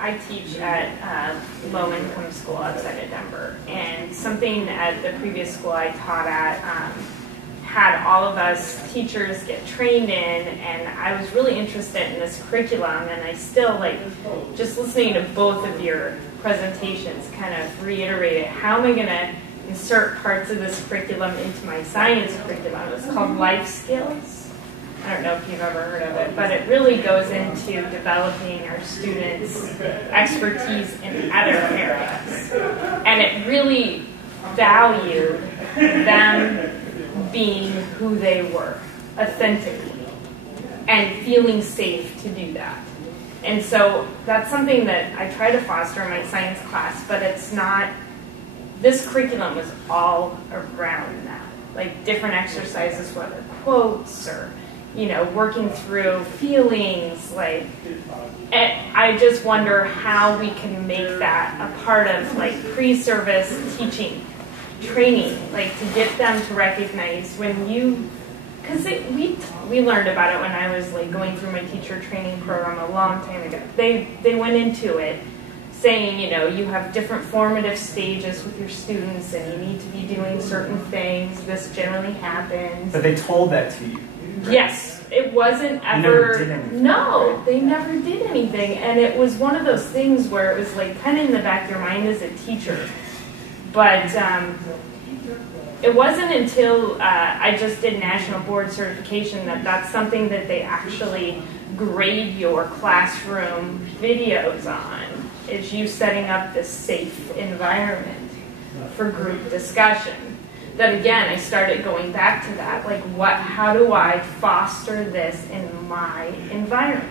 I teach at low-income school outside of Denver, and something at the previous school I taught at had all of us teachers get trained in, and I was really interested in this curriculum, and I still, like, just listening to both of your presentations kind of reiterated, how am I going to insert parts of this curriculum into my science curriculum? It's called Life Skills. I don't know if you've ever heard of it, but it really goes into developing our students' expertise in other areas. And it really valued them being who they were, authentically, and feeling safe to do that. And so that's something that I try to foster in my science class, but it's not, this curriculum was all around that. Like different exercises, whether quotes or, you know, working through feelings, like, and I just wonder how we can make that a part of like pre-service teaching, training, like to get them to recognize when you, because we learned about it when I was like going through my teacher training program a long time ago. They went into it saying, you know, you have different formative stages with your students and you need to be doing certain things. This generally happens. But they told that to you. Right? Yes, it wasn't ever. Never did anything. No, they never did anything, and it was one of those things where it was like kind of in the back of your mind as a teacher. But it wasn't until I just did national board certification that that's something that they actually grade your classroom videos on, is you setting up this safe environment for group discussion. That again, I started going back to that, like how do I foster this in my environment?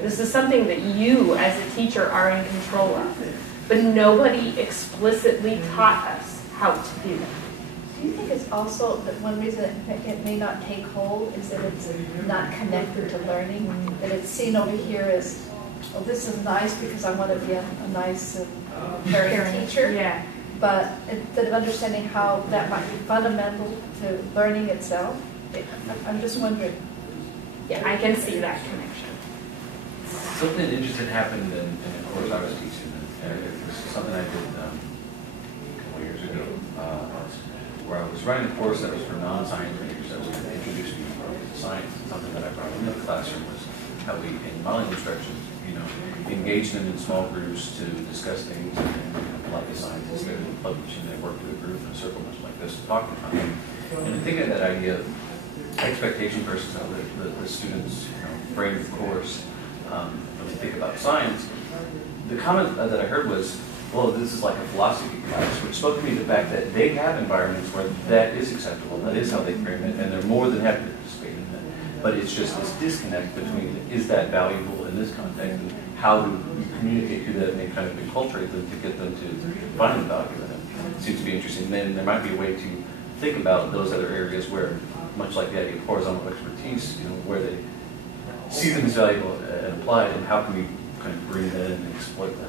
This is something that you as a teacher are in control of, but nobody explicitly taught us how to do that. Do you think it's also that one reason it may not take hold is that it's not connected to learning, that it's seen over here as, oh, this is nice because I want to be a nice caring teacher? Yeah. But instead of understanding how that might be fundamental to learning itself, I'm just wondering. Yeah, I can see that connection. Something interesting happened in a course I was teaching, and it was something I did a couple years ago, where I was running a course that was for non-science majors that was introduced me to science. Something that I brought into the classroom was how we, in modeling instructions, you know, engage them in small groups to discuss things, and like the scientists, they would publish and they work with a group in a circle much like this, talking about it. And to think of that idea of expectation versus how the students, you know, frame the course, when they think about science, the comment that I heard was, well, this is like a philosophy class, which spoke to me the fact that they have environments where that is acceptable, that is how they frame it, and they're more than happy to participate in it. But it's just this disconnect between, is that valuable in this context, and how do we communicate to them and kind of enculturate them to get them to find the value in it? It seems to be interesting. And then there might be a way to think about those other areas where, much like the idea of horizontal expertise, you know, where they see them as valuable and applied, and how can we kind of bring that in and exploit that?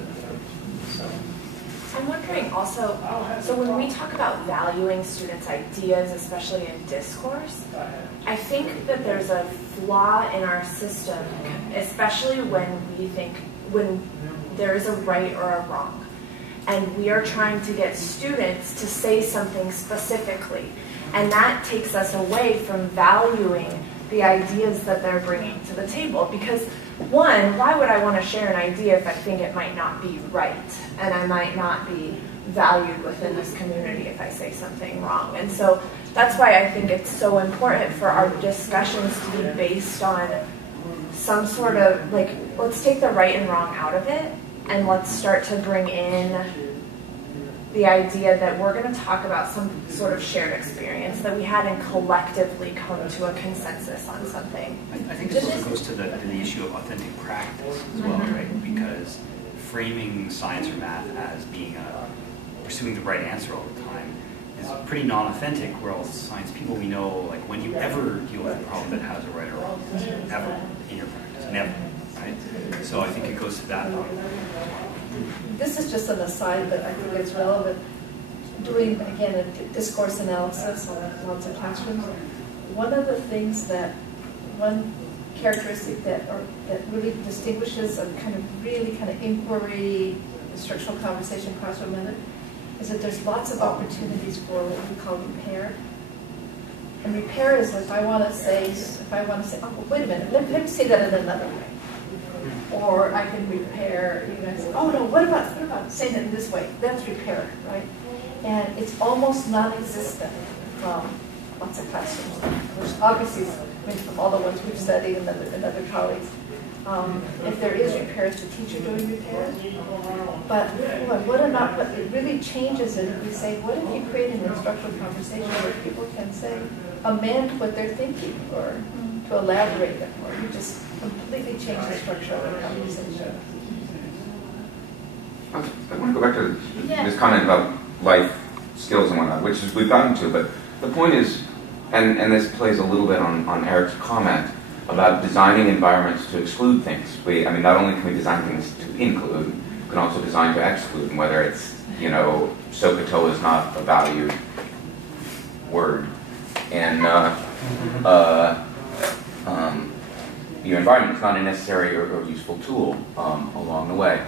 I'm wondering also, so when we talk about valuing students' ideas, especially in discourse, I think that there's a flaw in our system, especially when there is a right or a wrong. And we are trying to get students to say something specifically. And that takes us away from valuing the ideas that they're bringing to the table. Because one, why would I want to share an idea if I think it might not be right and I might not be valued within this community if I say something wrong? And so that's why I think it's so important for our discussions to be based on some sort of, like, let's take the right and wrong out of it and let's start to bring in the idea that we're going to talk about some sort of shared experience that we had and collectively come to a consensus on something. I think this also goes to the issue of authentic practice as well, right? Because framing science or math as being pursuing the right answer all the time is pretty non-authentic, whereas science people, we know, like, when you ever deal with a problem that has a right or wrong answer, ever in your practice, never, right? So I think it goes to that point. This is just an aside, but I think it's relevant. Doing, again, a discourse analysis on lots of classrooms, one of the things that one characteristic that really distinguishes a kind of inquiry, instructional conversation, classroom method, is that there's lots of opportunities for what we call repair. And repair is if I want to say, oh, well, wait a minute, let me say that in another way. Or I can repair, you guys say, oh no, what about saying it in this way? That's repair, right? And it's almost non-existent from lots of classrooms, which obviously, from all the ones we've studied and other colleagues, if there is repair, it's the teacher doing repair. But what it really changes it if we say, what if you create an instructional conversation where people can say, amend what they're thinking, or to elaborate them, or you just completely change the structure of the conversation. I want to go back to this comment about life skills and whatnot, which we've gotten to, but the point is, and this plays a little bit on Eric's comment about designing environments to exclude things. Not only can we design things to include, we can also design to exclude, and whether it's, SOHCAHTOA is not a valued word, and your environment is not a necessary or useful tool along the way.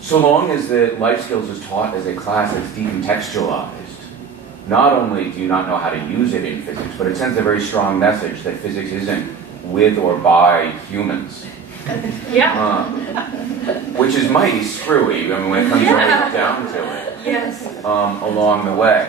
So long as the life skills is taught as a class that's decontextualized, not only do you not know how to use it in physics, but it sends a very strong message that physics isn't with or by humans. Yeah. Which is mighty screwy, when it comes right down to it. Yes. Along the way.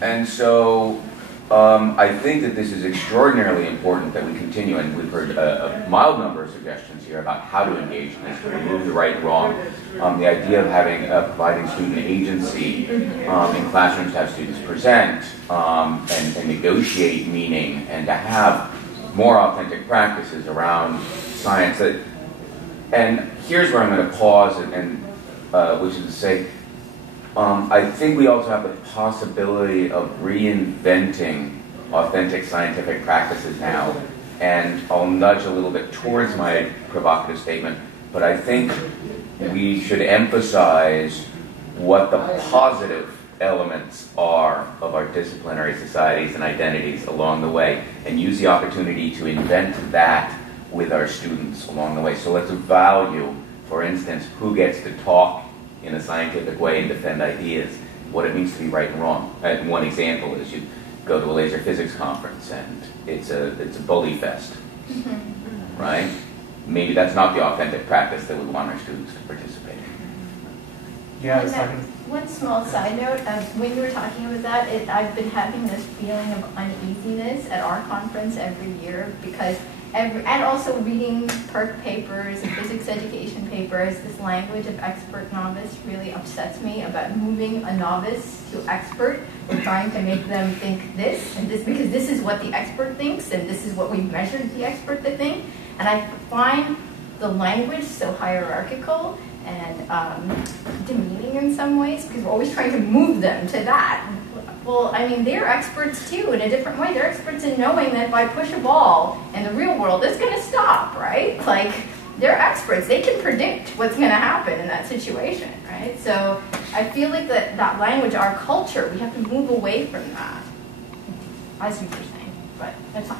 And so I think that this is extraordinarily important that we continue, and we've heard a mild number of suggestions here about how to engage in this, to remove the right and wrong. The idea of having providing student agency in classrooms to have students present and negotiate meaning, and to have more authentic practices around science. And here's where I'm going to pause, which is to say, I think we also have the possibility of reinventing authentic scientific practices now, and I'll nudge a little bit towards my provocative statement, but I think we should emphasize what the positive elements are of our disciplinary societies and identities along the way, and use the opportunity to invent that with our students along the way. So let's value, for instance, who gets to talk in a scientific way and defend ideas, what it means to be right and wrong. And one example is you go to a laser physics conference and it's a bully fest, right? Maybe that's not the authentic practice that we want our students to participate in. Yeah, one small side note, when you were talking about that, I've been having this feeling of uneasiness at our conference every year, because and also reading PERC papers and physics education papers, this language of expert novice really upsets me about moving a novice to expert. We're trying to make them think this and this, because this is what the expert thinks and this is what we measured the expert to think. And I find the language so hierarchical and demeaning in some ways, because we're always trying to move them to that. Well, they're experts too in a different way. They're experts in knowing that if I push a ball in the real world, it's going to stop, right? They're experts. They can predict what's going to happen in that situation, right? So I feel like that language, our culture, we have to move away from that, as you were saying, but that's fine.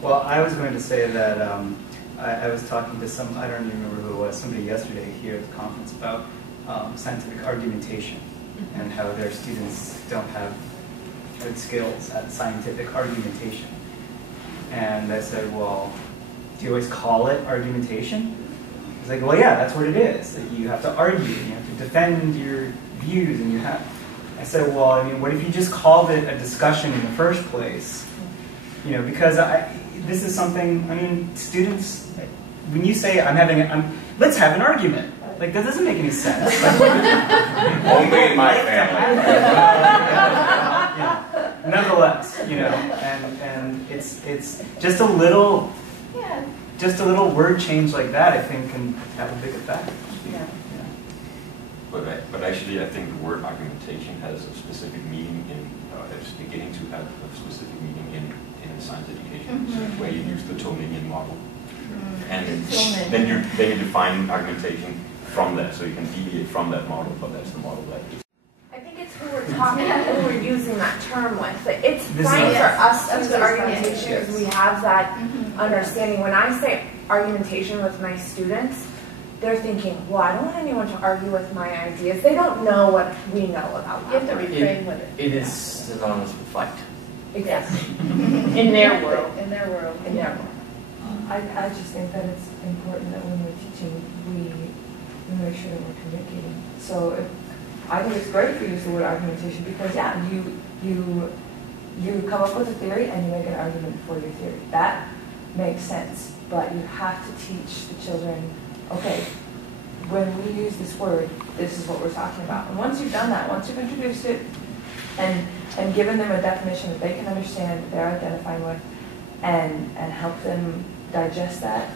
Well, I was going to say that I was talking to I don't even remember who it was, somebody yesterday here at the conference about scientific argumentation, and how their students don't have good skills at scientific argumentation. And I said, well, do you always call it argumentation? He's like, well, yeah, that's what it is. That you have to argue, you have to defend your views, and I said, well, what if you just called it a discussion in the first place? Because this is something, students, when you say, let's have an argument. That doesn't make any sense. Only in my family. Nonetheless, and it's just a little, word change like that, I think, can have a big effect. Yeah. But actually, I think the word argumentation has a specific meaning it's beginning to have a specific meaning in science education, where you use the Tominian model, and then you define argumentation from that, so you can deviate from that model, but that's the model that is. I think it's who we're talking, who we're using that term with. It's fine for us to use argumentation because we have that understanding. When I say argumentation with my students, they're thinking, well, I don't want anyone to argue with my ideas. They don't know what we know about You have to that. refrain with it. It is synonymous with fight. Exactly. In their world. In their world. In their world. I just think that it's important that when we're teaching, we make sure that we're communicating. So I think it's great if you use the word argumentation because, yeah, you come up with a theory and you make an argument for your theory. That makes sense, but you have to teach the children, okay, when we use this word, this is what we're talking about. And once you've done that, once you've introduced it and given them a definition that they can understand, that they're identifying with, and help them digest that,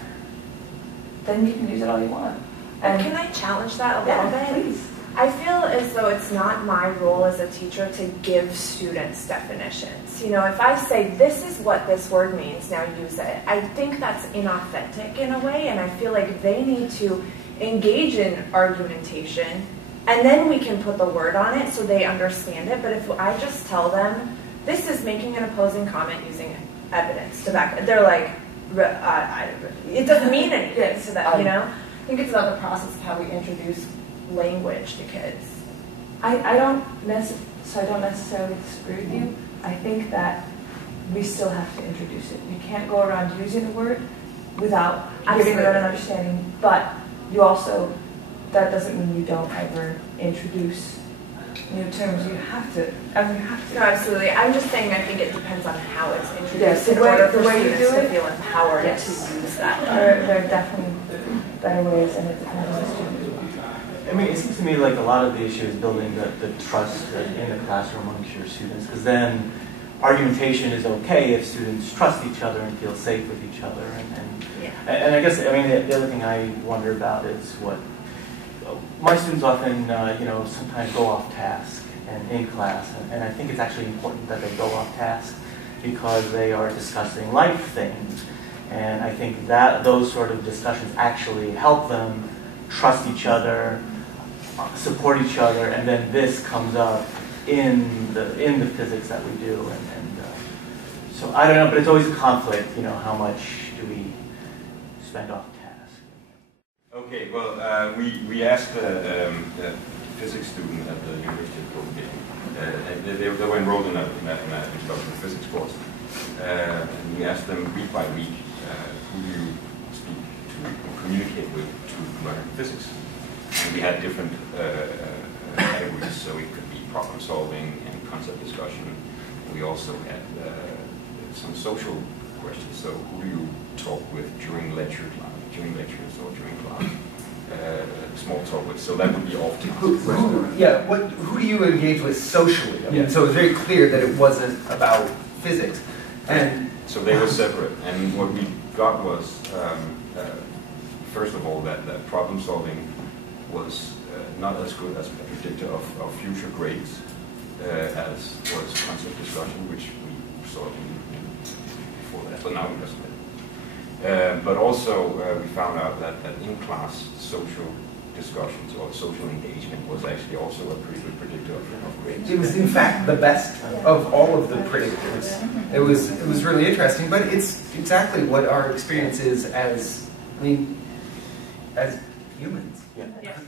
then you can use it all you want. And can I challenge that a little bit? Please. I feel as though it's not my role as a teacher to give students definitions. You know, if I say, this is what this word means, now use it, I think that's inauthentic in a way, and I feel like they need to engage in argumentation, and then we can put the word on it so they understand it. But if I just tell them, this is making an opposing comment using evidence to back it, they're like, it doesn't mean anything to them, you know? I think it's about the process of how we introduce language to kids. I don't necessarily disagree with you. I think that we still have to introduce it. You can't go around using the word without giving them an understanding, but you also, that doesn't mean you don't ever introduce new terms. You have to. No, absolutely. I'm just saying I think it depends on how it's introduced. Yes, in order for the way you students do to it, feel empowered yes, to use that. There are definitely better ways, and it depends on the student as well. I mean, it seems to me like a lot of the issue is building the trust in the classroom amongst your students, because then argumentation is okay if students trust each other and feel safe with each other. And I guess, I mean, the other thing I wonder about is what my students often, sometimes go off task and in class, and I think it's actually important that they go off task because they are discussing life things, and I think that those sort of discussions actually help them trust each other, support each other, and then this comes up in the physics that we do, and so I don't know, but it's always a conflict. How much do we spend off task? Okay, well, we asked a physics student at the University of Copenhagen. They were enrolled in a mathematics introduction to physics course, and we asked them week by week, who do you speak to or communicate with to learn physics? And we had different categories, so it could be problem solving and concept discussion. We also had some social questions. So who do you talk with during lectures or during class? Small talk with. So that would be off task. Who do you engage with socially? I mean, so it was very clear that it wasn't about physics. And so they were separate. And what we got was, first of all, that problem solving was not as good as a predictor of future grades as was concept discussion, which we saw before that, but now we doesn't. But also we found out that in class social discussions or social engagement was actually also a pretty good predictor of grades. It was in fact the best of all of the predictors. It was really interesting, but it's exactly what our experience is as humans. Yeah.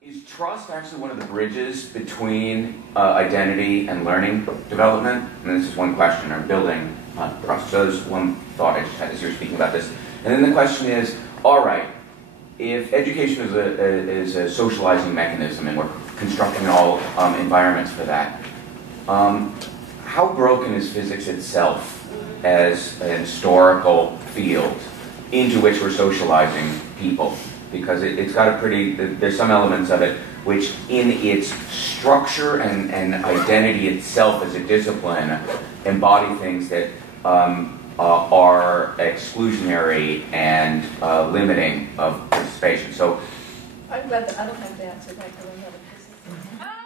Is trust actually one of the bridges between identity and learning development? And this is one question, or building trust. So there's one thought I just had as you were speaking about this. And then the question is, all right, if education is a socializing mechanism and we're constructing all environments for that, how broken is physics itself as an historical field into which we're socializing people? Because it's got a there's some elements of it which in its structure and identity itself as a discipline embody things that are exclusionary and limiting of participation. So I'm glad that I don't have to answer that because I'm not a physicist.